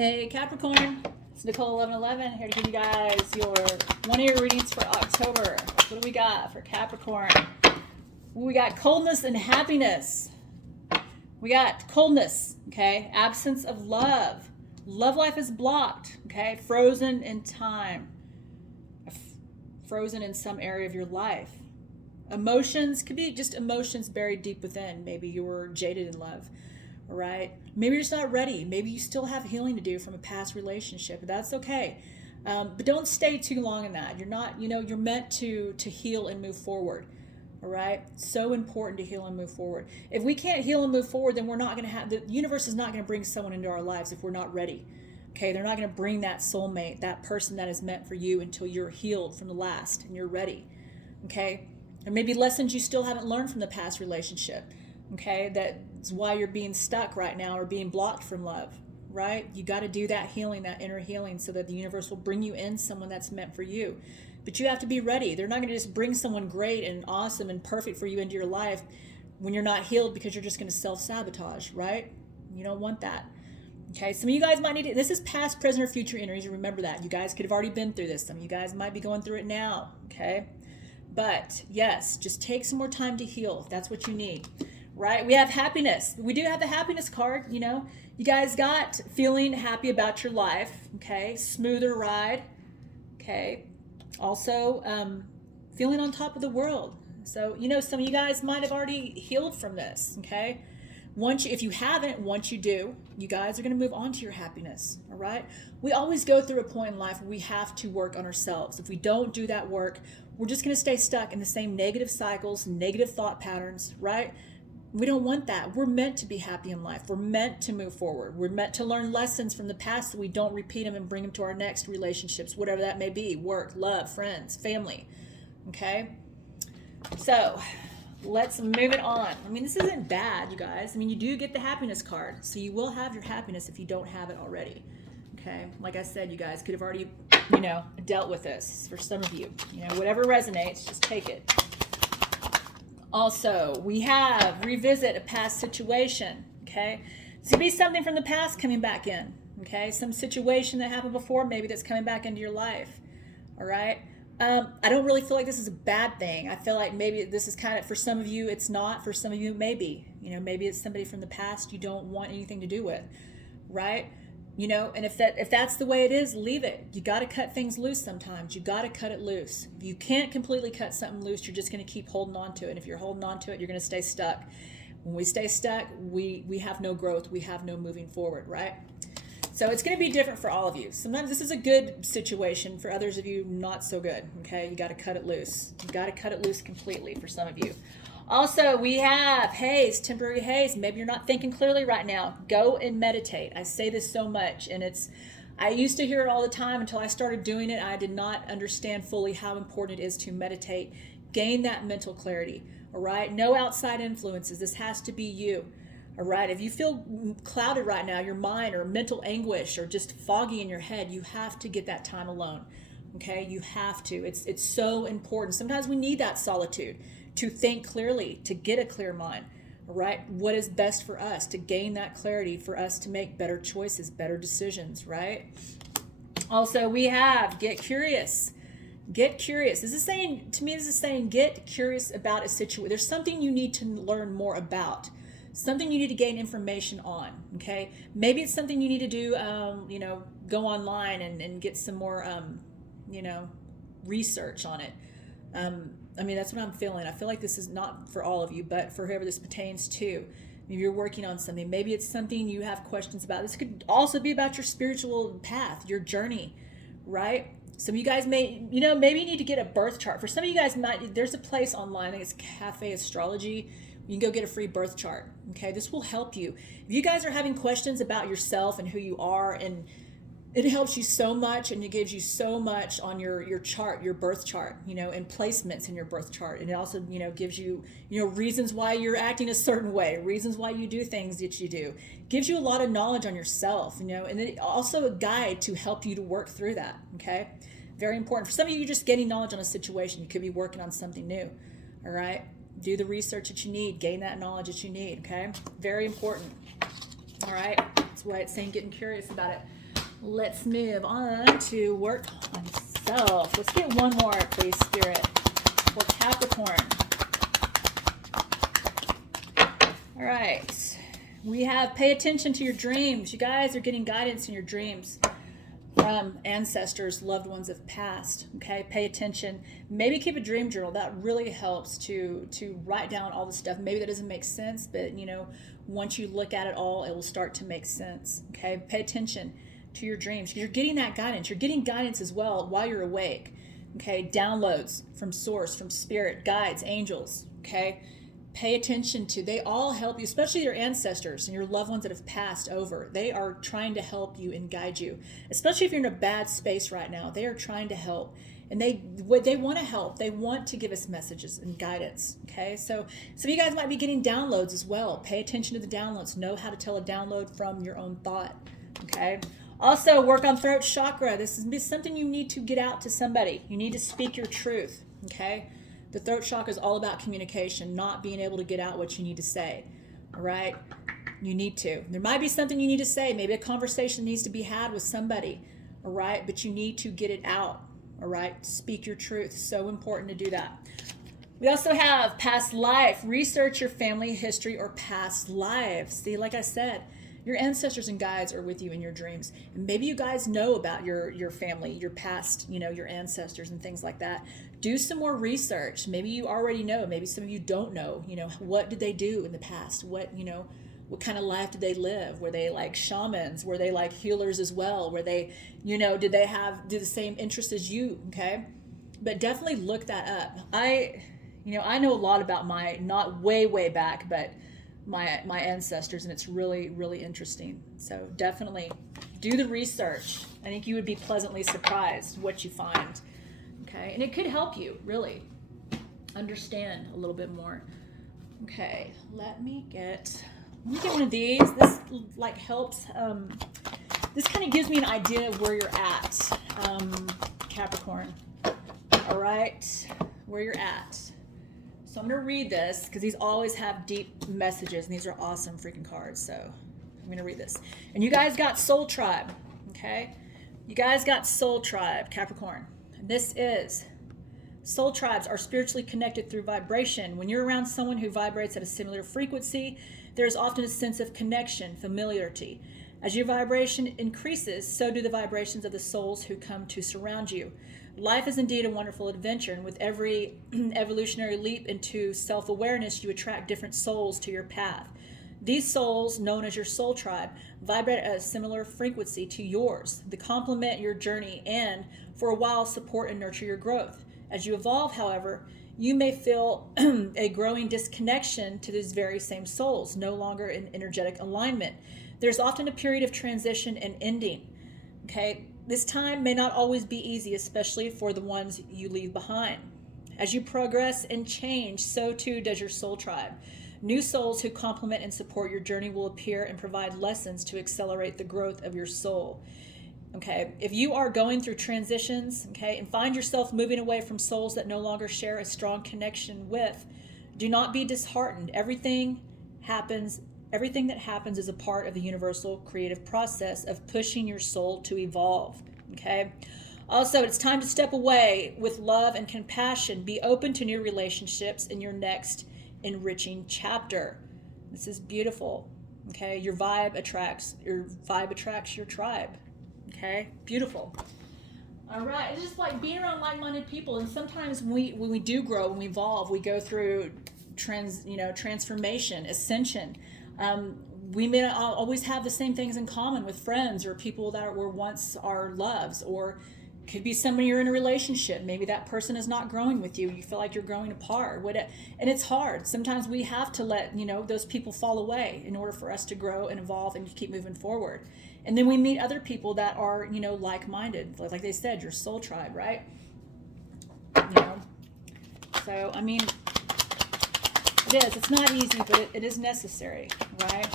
Hey Capricorn, it's Nicole 1111 here to give you guys your 1 year readings for October. What do we got for Capricorn? We got coldness and happiness. We got coldness, okay? Absence of love. Love life is blocked, okay? Frozen in time. Frozen in some area of your life. Emotions could be just emotions buried deep within. Maybe you were jaded in love. All right. Maybe you're just not ready. Maybe you still have healing to do from a past relationship. That's okay. But don't stay too long in that. You're not, you're meant to heal and move forward. All right. So important to heal and move forward. If we can't heal and move forward, then we're not going to have, the universe is not going to bring someone into our lives if we're not ready. Okay. They're not going to bring that soulmate, that person that is meant for you until you're healed from the last and you're ready. Okay. Or maybe lessons you still haven't learned from the past relationship. Okay, that's why you're being stuck right now or being blocked from love, right? You got to do that healing, that inner healing, so that the universe will bring you in someone that's meant for you. But you have to be ready. They're not going to just bring someone great and awesome and perfect for you into your life when you're not healed, because you're just going to self-sabotage, right? You don't want that. Okay, some of you guys might need to, this is past, present, or future energies. Remember that. You guys could have already been through this. Some of you guys might be going through it now, okay? But yes, just take some more time to heal if that's what you need. Right? We have happiness. We do have the happiness card, You guys got feeling happy about your life, okay? Smoother ride, okay? Also, feeling on top of the world. So, some of you guys might have already healed from this, okay? If you haven't, once you do, you guys are going to move on to your happiness, all right? We always go through a point in life where we have to work on ourselves. If we don't do that work, we're just going to stay stuck in the same negative cycles, negative thought patterns, right? We don't want that. We're meant to be happy in life. We're meant to move forward. We're meant to learn lessons from the past so we don't repeat them and bring them to our next relationships, whatever that may be, work, love, friends, family, okay? So let's move it on. This isn't bad, you guys. You do get the happiness card, so you will have your happiness if you don't have it already, okay? Like I said, you guys could have already, dealt with this. For some of you, whatever resonates, just take it. Also, we have revisit a past situation, okay? It's going to be something from the past coming back in, okay? Some situation that happened before, maybe that's coming back into your life, all right? I don't really feel like this is a bad thing. I feel like maybe this is kind of, for some of you, it's not. For some of you, maybe. Maybe it's somebody from the past you don't want anything to do with, right? And if that's the way it is, leave it. You got to cut things loose sometimes. You got to cut it loose. If you can't completely cut something loose, you're just going to keep holding on to it. And if you're holding on to it, you're going to stay stuck. When we stay stuck, we have no growth. We have no moving forward, right? So it's going to be different for all of you. Sometimes this is a good situation. For others of you, not so good, okay? You got to cut it loose. You got to cut it loose completely for some of you. Also, we have haze, temporary haze. Maybe you're not thinking clearly right now. Go and meditate. I say this so much, and I used to hear it all the time until I started doing it. I did not understand fully how important it is to meditate. Gain that mental clarity, all right? No outside influences. This has to be you, all right? If you feel clouded right now, your mind, or mental anguish, or just foggy in your head, you have to get that time alone, okay? You have to. It's so important. Sometimes we need that solitude to think clearly, to get a clear mind, all right? What is best for us, to gain that clarity for us to make better choices, better decisions, right? Also, we have get curious. Get curious. This is saying get curious about a situation. There's something you need to learn more about, something you need to gain information on, okay? Maybe it's something you need to do, go online and get some more, research on it. That's what I'm feeling. I feel like this is not for all of you, but for whoever this pertains to. Maybe you're working on something. Maybe it's something you have questions about. This could also be about your spiritual path, your journey, right? Some of you guys maybe you need to get a birth chart. For some of you guys, there's a place online, I think it's Cafe Astrology. You can go get a free birth chart, okay? This will help you. If you guys are having questions about yourself and who you are, and it helps you so much, and it gives you so much on your chart, your birth chart, and placements in your birth chart. And it also, gives you, reasons why you're acting a certain way, reasons why you do things that you do. Gives you a lot of knowledge on yourself, and then also a guide to help you to work through that, okay? Very important. For some of you, you're just getting knowledge on a situation. You could be working on something new, all right? Do the research that you need, gain that knowledge that you need, okay? Very important, all right? That's why it's saying getting curious about it. Let's move on to work on self. Let's get one more, please, Spirit, for Capricorn. All right. We have pay attention to your dreams. You guys are getting guidance in your dreams from ancestors, loved ones of past. Okay, pay attention. Maybe keep a dream journal. That really helps to write down all the stuff. Maybe that doesn't make sense, but once you look at it all, it will start to make sense. Okay, pay attention to your dreams. You're getting that guidance. You're getting guidance as well while you're awake. Okay, downloads from source, from spirit, guides, angels. Okay, pay attention to. They all help you, especially your ancestors and your loved ones that have passed over. They are trying to help you and guide you, especially if you're in a bad space right now. They are trying to help, and they want to help. They want to give us messages and guidance. Okay, so some of you guys might be getting downloads as well. Pay attention to the downloads. Know how to tell a download from your own thought. Okay. Also, work on throat chakra. This is something you need to get out to somebody. You need to speak your truth. Okay. The throat chakra is all about communication, not being able to get out what you need to say. All right? You need to. There might be something you need to say. Maybe a conversation needs to be had with somebody. All right? But you need to get it out. All right? Speak your truth. So important to do that. We also have past life. Research your family history or past lives. See, like I said, your ancestors and guides are with you in your dreams. And maybe you guys know about your family, your past, your ancestors and things like that. Do some more research. Maybe you already know. Maybe some of you don't know. What did they do in the past? What kind of life did they live? Were they like shamans? Were they like healers as well? Were they, did they do the same interests as you? Okay. But definitely look that up. I know a lot about not way back, but my ancestors, and it's really, really interesting. So definitely do the research. I think you would be pleasantly surprised what you find. Okay, and it could help you really understand a little bit more. Okay, let me get one of these. This helps. This kind of gives me an idea of where you're at, Capricorn. All right, where you're at. So I'm going to read this because these always have deep messages, and these are awesome freaking cards. So I'm going to read this. And you guys got Soul Tribe, okay? You guys got Soul Tribe, Capricorn. This is soul tribes are spiritually connected through vibration. When you're around someone who vibrates at a similar frequency, there is often a sense of connection, familiarity. As your vibration increases, so do the vibrations of the souls who come to surround you. Life is indeed a wonderful adventure, and with every evolutionary leap into self-awareness, you attract different souls to your path. These souls, known as your soul tribe, vibrate at a similar frequency to yours. They complement your journey and, for a while, support and nurture your growth. As you evolve, however, you may feel a growing disconnection to these very same souls, no longer in energetic alignment. There's often a period of transition and ending. Okay, this time may not always be easy, especially for the ones you leave behind. As you progress and change, so too does your soul tribe. New souls who complement and support your journey will appear and provide lessons to accelerate the growth of your soul. Okay, if you are going through transitions, okay, and find yourself moving away from souls that no longer share a strong connection with, do not be disheartened. Everything that happens is a part of the universal creative process of pushing your soul to evolve. Okay. Also, it's time to step away with love and compassion. Be open to new relationships in your next enriching chapter. This is beautiful. Okay. Your vibe attracts your tribe. Okay. Beautiful. All right. It's just like being around like-minded people. And sometimes when we do grow, when we evolve, we go through transformation, ascension. We may not always have the same things in common with friends or people that were once our loves, or could be somebody you're in a relationship. Maybe that person is not growing with you. You feel like you're growing apart. And it's hard. Sometimes we have to let, those people fall away in order for us to grow and evolve and keep moving forward. And then we meet other people that are, like-minded. Like they said, your soul tribe, right? So, I mean, it is. It's not easy, but it is necessary, right?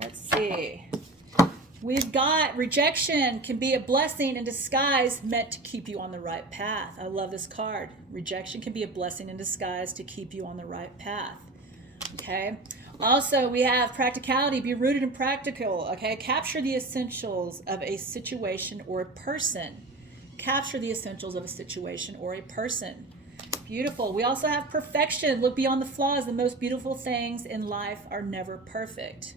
Let's see. We've got rejection can be a blessing in disguise meant to keep you on the right path. I love this card. Rejection can be a blessing in disguise to keep you on the right path. Okay. Also, we have practicality, be rooted and practical. Okay. Capture the essentials of a situation or a person. Capture the essentials of a situation or a person. Beautiful. We also have perfection. Look beyond the flaws. The most beautiful things in life are never perfect.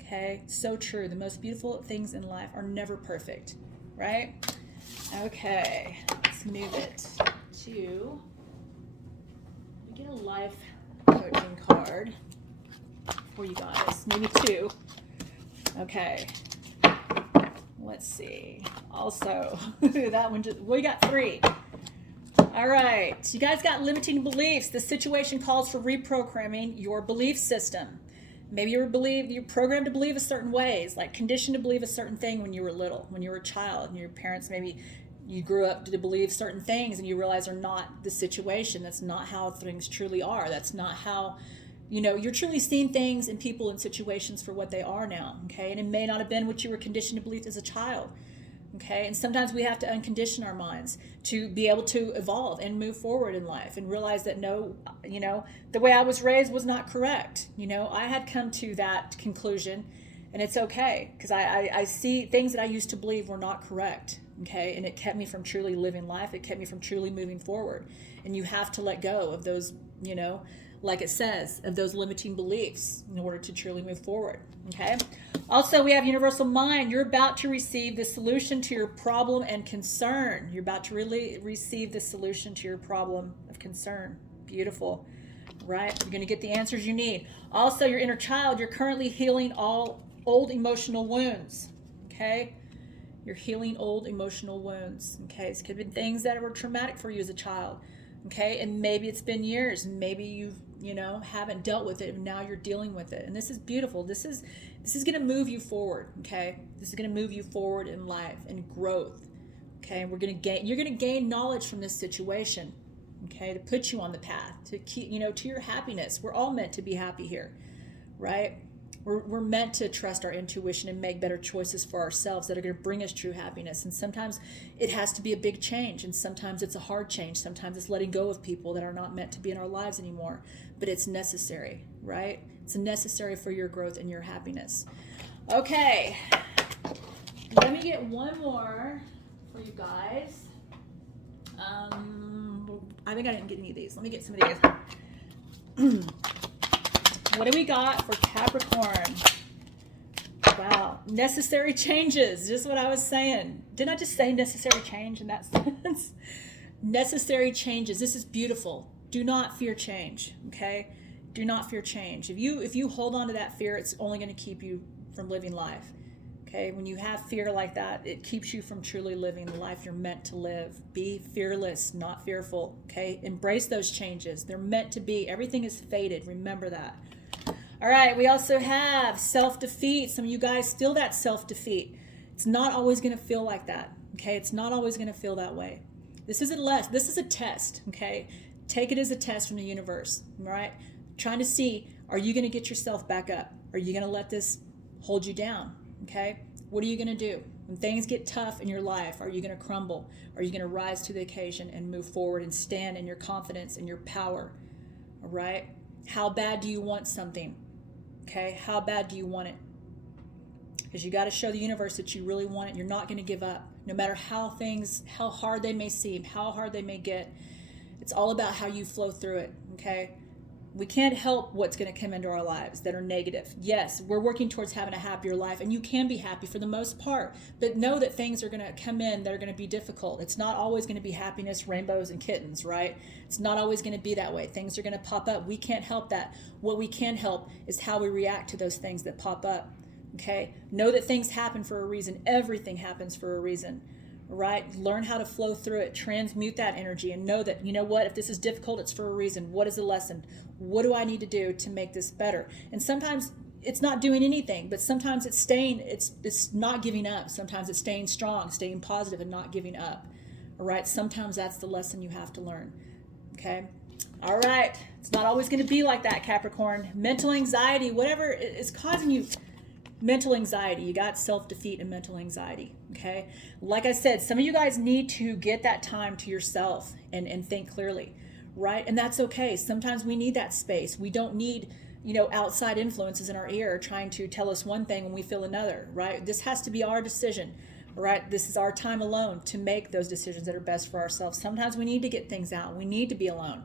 Okay. So true. The most beautiful things in life are never perfect. Right? Okay. Let's move it to, get a life coaching card for you guys. Maybe two. Okay. Let's see. Also, that one just, we got three. All right. You guys got limiting beliefs. The situation calls for reprogramming your belief system. Maybe you're programmed to believe a certain ways, like conditioned to believe a certain thing when you were little, when you were a child, and your parents maybe you grew up to believe certain things and you realize are not the situation. That's not how things truly are. That's not how, you're truly seeing things and people and situations for what they are now. Okay. And it may not have been what you were conditioned to believe as a child. Okay. And sometimes we have to uncondition our minds to be able to evolve and move forward in life and realize that no, the way I was raised was not correct. I had come to that conclusion, and it's okay because I see things that I used to believe were not correct. Okay. And it kept me from truly living life. It kept me from truly moving forward. And you have to let go of those, like it says, of those limiting beliefs in order to truly move forward. Okay. Also, we have universal mind. You're about to receive the solution to your problem and concern. You're about to really receive the solution to your problem of concern. Beautiful. Right? You're going to get the answers you need. Also, your inner child, you're currently healing all old emotional wounds. Okay. You're healing old emotional wounds. Okay. It could have been things that were traumatic for you as a child. Okay. And maybe it's been years. Maybe you've, haven't dealt with it and now you're dealing with it. And this is beautiful. This is going to move you forward. Okay. This is going to move you forward in life and growth. Okay. And you're going to gain knowledge from this situation. Okay. To put you on the path to keep, to your happiness. We're all meant to be happy here. Right? We're meant to trust our intuition and make better choices for ourselves that are going to bring us true happiness. And sometimes it has to be a big change. And sometimes it's a hard change. Sometimes it's letting go of people that are not meant to be in our lives anymore. But it's necessary, right? It's necessary for your growth and your happiness. Okay. Let me get one more for you guys. I think I didn't get any of these. Let me get some of these. What do we got for Capricorn? Wow. Necessary changes. Just what I was saying. Didn't I just say necessary change in that sentence? Necessary changes. This is beautiful. Do not fear change. Okay? Do not fear change. If you hold on to that fear, it's only going to keep you from living life. Okay? When you have fear like that, it keeps you from truly living the life you're meant to live. Be fearless, not fearful. Okay? Embrace those changes. They're meant to be. Everything is fated. Remember that. All right, we also have self-defeat. Some of you guys feel that self-defeat. It's not always going to feel like that, okay? It's not always going to feel that way. This is a test, okay? Take it as a test from the universe, all right? Trying to see, are you going to get yourself back up? Are you going to let this hold you down, okay? What are you going to do? When things get tough in your life, are you going to crumble? Are you going to rise to the occasion and move forward and stand in your confidence and your power, all right? How bad do you want something? Okay, how bad do you want it? Because you got to show the universe that you really want it. You're not going to give up. No matter how hard they may seem, how hard they may get. It's all about how you flow through it, okay? We can't help what's going to come into our lives that are negative. Yes, we're working towards having a happier life, and you can be happy for the most part. But know that things are going to come in that are going to be difficult. It's not always going to be happiness, rainbows, and kittens, right? It's not always going to be that way. Things are going to pop up. We can't help that. What we can help is how we react to those things that pop up, okay? Know that things happen for a reason. Everything happens for a reason. Right? Learn how to flow through it, transmute that energy, and know that, you know what, if this is difficult, it's for a reason. What is the lesson? What do I need to do to make this better? And sometimes it's not doing anything, but sometimes it's not giving up. Sometimes it's staying strong, staying positive, and not giving up. All right? Sometimes that's the lesson you have to learn. Okay? All right. It's not always going to be like that, Capricorn. Mental anxiety, whatever is causing you mental anxiety. You got self-defeat and mental anxiety, okay? Like I said, some of you guys need to get that time to yourself and think clearly, right? And that's okay. Sometimes we need that space. We don't need, outside influences in our ear trying to tell us one thing when we feel another, right? This has to be our decision, right? This is our time alone to make those decisions that are best for ourselves. Sometimes we need to get things out. We need to be alone,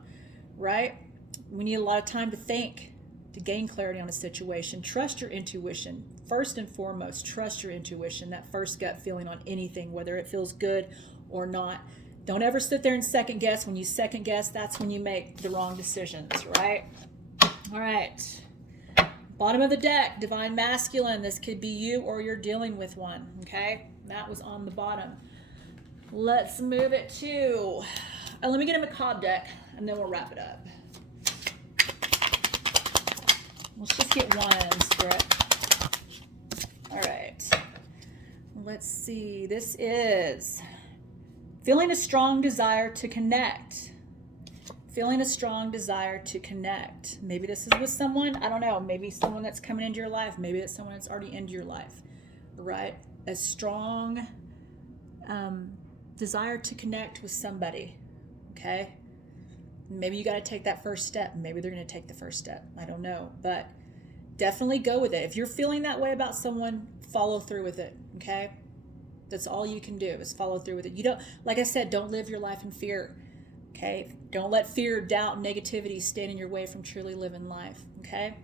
right? We need a lot of time to think, to gain clarity on a situation. Trust your intuition. First and foremost, trust your intuition, that first gut feeling on anything, whether it feels good or not. Don't ever sit there and second guess. When you second guess, that's when you make the wrong decisions, right? All right. Bottom of the deck, Divine Masculine. This could be you or you're dealing with one, okay? That was on the bottom. Let's move it to, let me get a macabre deck, and then we'll wrap it up. Let's just get one, Spirit. All right. Let's see. This is feeling a strong desire to connect. Feeling a strong desire to connect. Maybe this is with someone, I don't know, maybe someone that's coming into your life. Maybe it's someone that's already into your life, right? A strong desire to connect with somebody, okay? Maybe you got to take that first step. Maybe they're going to take the first step. I don't know, but definitely go with it. If you're feeling that way about someone, follow through with it, okay? That's all you can do is follow through with it. You don't, like I said, don't live your life in fear, okay? Don't let fear, doubt, negativity stand in your way from truly living life, okay?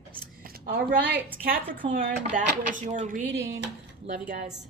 All right, Capricorn, that was your reading. Love you guys.